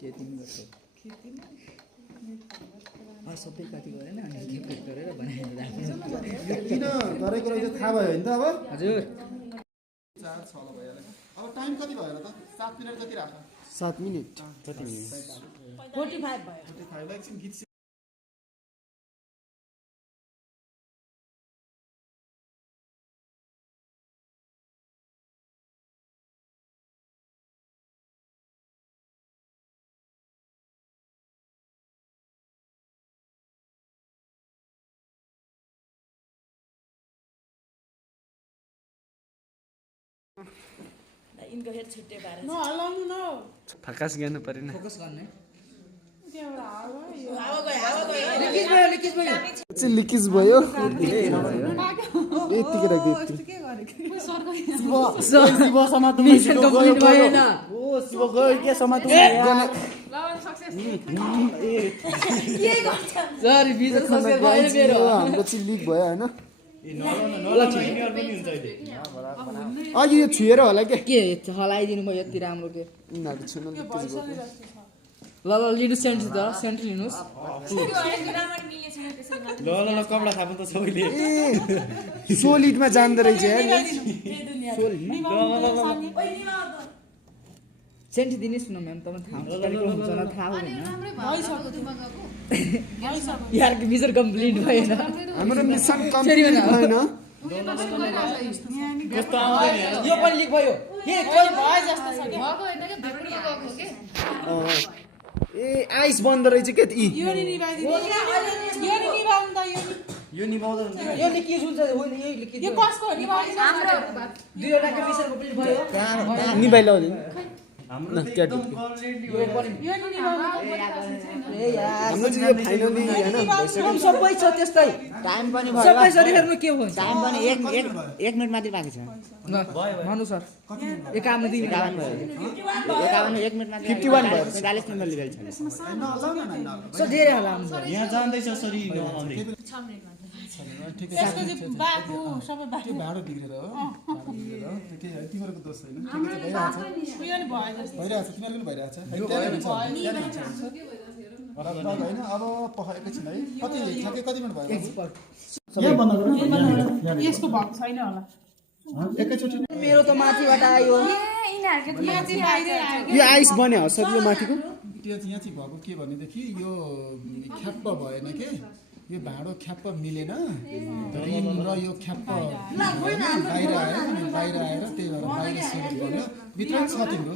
खेती गर्छौ सबै कति गरेन अनि रिपोर्ट गरेर बनाएर राख्नु किन गरेको रहेछ थाहा भयो नि त अब हजुर 4 6 भइहाल्यो अब टाइम कति भयो र त 7 मिनेट जति राख 7 मिनेट कति मिनेट 45 भयो 45 एकछिन गीत इनको हेड छुट्टे पारे न हल्लाउनु न फकास गर्नु परेन फोकस गर्ने हावा गयो लिकेज भयो चाहिँ लिकेज भयो यतिकै राख्दै शिव समात्नु मिसन कम्प्लिट भएन ओ शिव गयो के समात्नु सरी भिजन सक्सेस भएन मेरो हाम्रो चाहिँ लिक भयो हैन अघि यो छुएर होला के हलाइदिनु भयो यति राम्रो के यिनीहरू छुन लिकेज भयो ल लिनु सेन्ट लिनुहोस् ल कपडा थाप्नु त सबैले ए सोलिडमा जान्दो रहेछ यार सेन्ट दिनुहोस् न म्याम तपाईँ थाहा हुन्छ न थाहा हुँदैन यार मिसन कम्प्लिट भएन हाम्रो मिसन कम्प्लिट भएन यो पनि लिक भयो ए आइस बन्द रहेछ के यी यो निभाउँदा हुन्छ यो लिकेज हुन्छ होइन यही लिकेज यो कसको निभाउने दुईवटाको मिसन कम्प्लिट भयो निभाइलाउँदैन हाम्रो ल क्या एकदम ए यार हाम्रो चाहिँ यो फाइनली हैन भइसक्यो सबै छ त्यस्तै टाइम पनि सबै सरी हेर्नु के हो टाइम पनि एक मिनेट मात्रै बाँकी छ मनु सर एकाउन्न दिन एकाउन्न एक मिनेट मात्रै 51 भयो 45 नम्बर लेभल छ सो धेरै होला हाम्रो यहाँ जाँदैछ सरी नआउँदै त्यसको चाहिँ बाटो सबै बाटो भाडो बिग्रेर हो के तिमीहरूको दोष छैन ठिकै छ भइरहेछ उयो नि भयो जस्तो भइरहेछ तिमीहरूको पनि भइरहेछ होइन अब एकैछिन है कति ठ्याक्कै कति मिनट भयो यहाँ बन्द गर यसको भएको छैन होला एकैचोटि मेरो त माथिबाट आयो यिनीहरूको यहाँ चाहिँ बाहिरै आयो यो आइस बन्यो हो सर यो माथिको त्यो चाहिँ यहाँ चाहिँ भएको के भनेदेखि यो ख्याप्प भएन के यो भाँडो ख्याप्प मिलेन रिम र यो ख्याप्प बाहिर आयो त्यही भएर बाहिर सेल गर्यो भित्र छ तिम्रो